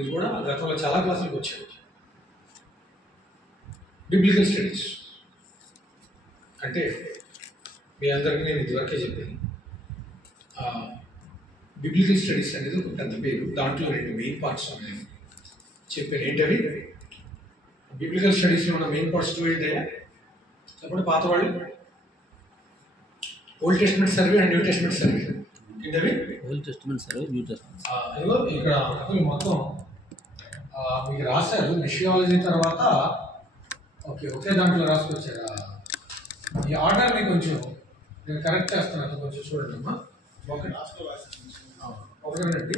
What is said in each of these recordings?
ఇది కూడా గతంలో చాలా క్లాసులకు వచ్చాయి. బిబ్లికల్ స్టడీస్ అంటే మీ అందరికీ నేను ఇదివరకే చెప్పాను. బిబ్లికల్ స్టడీస్ అనేది ఒక పెద్ద పేరు. దాంట్లో 2 మెయిన్ పార్ట్స్ ఉన్నాయి చెప్పాను. ఏంటవి? బిబ్లికల్ స్టడీస్లో ఉన్న మెయిన్ పార్ట్స్ ఏంటంటే చెప్పండి పాత వాళ్ళు. Old testament survey and new testament survey. ఏంటవి? Old testament survey, new testament. ఇదిగో ఇక్కడ మొత్తం మీకు రాశారు. మిషియాలజీ తర్వాత ఒకే దాంట్లో రాసుకొచ్చారు. ఈ ఆర్డర్ని కొంచెం నేను కరెక్ట్ చేస్తున్నాను, కొంచెం చూడండి అమ్మా. ఒకటేనండి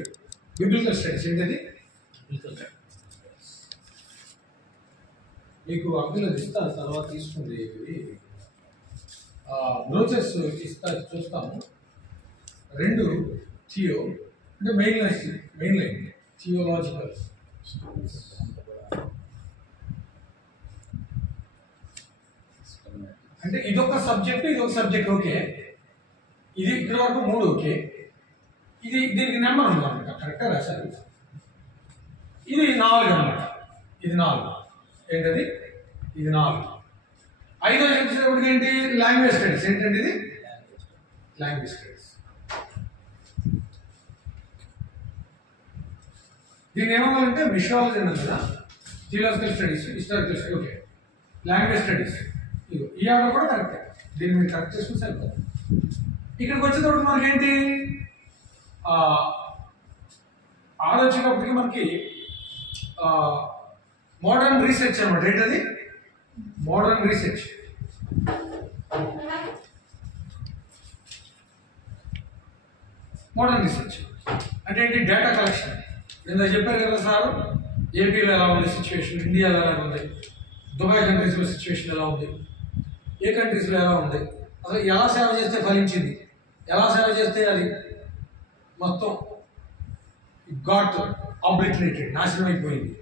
బిబ్లికల్ స్టడీస్. ఏంటది? మీకు అంకులు ఇస్తాను, తర్వాత తీసుకుంది. బ్రోచర్స్ చూస్తాము. 2 థియో అంటే మెయిన్ లైన్ థియోలాజికల్. అంటే ఇదొక సబ్జెక్ట్, ఇదొక సబ్జెక్ట్. ఓకే, ఇది ఇక్కడ వరకు 3 ఓకే. దీనికి నెంబర్ ఉందన్నమాట, కరెక్ట్గా రాశారు. ఇది 4 అన్నమాట. ఇది 4. ఏంటది? ఇది 4. 5వ చెప్పేటప్పటికి ఏంటి? Language studies. ఏంటంటే ఇది లాంగ్వేజ్ స్టడీస్. దీన్ని ఏమవ్వాలంటే మిషియాలజీ అన్నది కదా, theological studies, historical studies. Okay, language studies. ఈ ఆర్డర్ కూడా కరెక్టే. దీన్ని మీరు కరెక్ట్ చేసుకుని సరిపోతుంది. ఇక్కడికి వచ్చేటప్పుడు మనకేంటి ఆలోచించేటప్పటికి మనకి మోడర్న్ రీసెర్చ్ అనమాట. ఏంటది? Modern research. మోడర్న్ రీసెర్చ్ అంటే ఏంటి? Data collection. నేను చెప్పారు కదా సార్, ఏపీలో ఎలా ఉంది సిచ్యువేషన్, ఇండియాలో ఎలా ఉంది, దుబాయ్ కంట్రీస్లో సిచ్యువేషన్ ఎలా ఉంది, ఏ కంట్రీస్లో ఎలా ఉంది, అసలు ఎలా సేవ చేస్తే ఫలించింది, ఎలా సేవ చేస్తే అది మొత్తం గాట్ ఆబ్లిటరేటెడ్, నాశనం అయిపోయింది,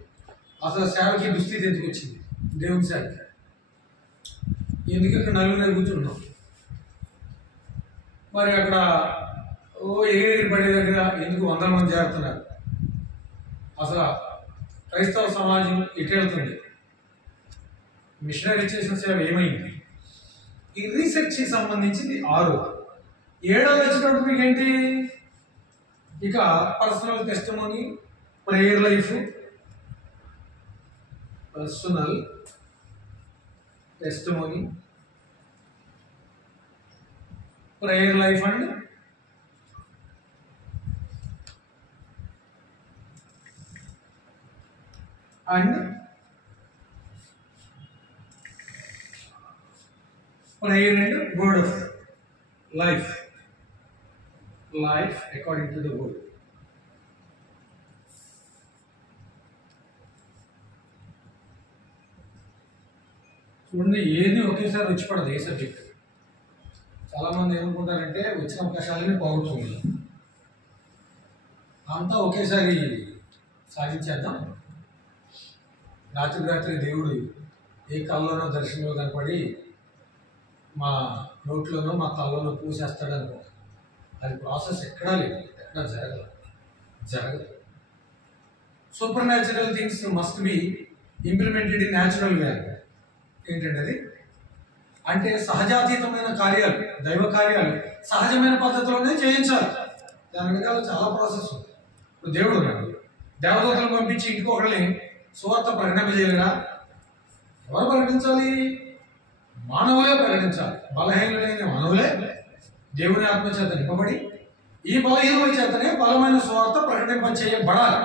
అసలు సేవకి దుస్థితి ఎందుకు వచ్చింది, దేవుని సేవకి ఎందుకు ఇక్కడ నలుగురు కూర్చున్నాం, మరి అక్కడ ఎగిరి పడే దగ్గర ఎందుకు 100 మంది చేరుతున్నారు, అసలు క్రైస్తవ సమాజం ఎటు వెళ్తుంది, మిషనరీ చేసిన సేవ ఏమైంది. ఈ రీసెర్చ్కి సంబంధించింది 6. 7వ వచ్చినప్పుడు మీకు ఏంటి? ఇక personal testimony, prayer life, personal testimony, prayer life and prayer and word of life according to the word. చూడండి, ఏది ఒకేసారి వచ్చి పడదు ఏ సబ్జెక్ట్. చాలామంది ఏమనుకుంటారంటే వచ్చిన అవకాశాలని పోగొట్టుకుంటారు, అంతా ఒకేసారి సాధించేద్దాం. రాత్రి దేవుడు ఏ కళ్ళలోనో దర్శనంలో కనపడి మా నోట్లోనో మా కళ్ళలోనో పూసేస్తాడు అనుకో. అది ప్రాసెస్ ఎక్కడా లేదు, ఎక్కడా జరగదు. Super natural things must be implemented in natural way. ఏంటంటే అది అంటే సహజాతీతమైన కార్యాలు, దైవ కార్యాలు సహజమైన పద్ధతిలోనే చేయించాలి. దాని వెనకాల చాలా ప్రాసెస్ ఉంది. ఇప్పుడు దేవుడు ఉన్నాడు, దేవదూతలు పంపించి ఇంకొకరిని సువార్త ప్రకటింపజేయలేరా? ఎవరు ప్రకటించాలి? మానవులే ప్రకటించాలి. బలహీనులైన మానవులే దేవుని ఆత్మ చేత నింపబడి ఈ బలహీనుల చేతనే బలమైన సువార్త ప్రకటింపజేయబడాలి.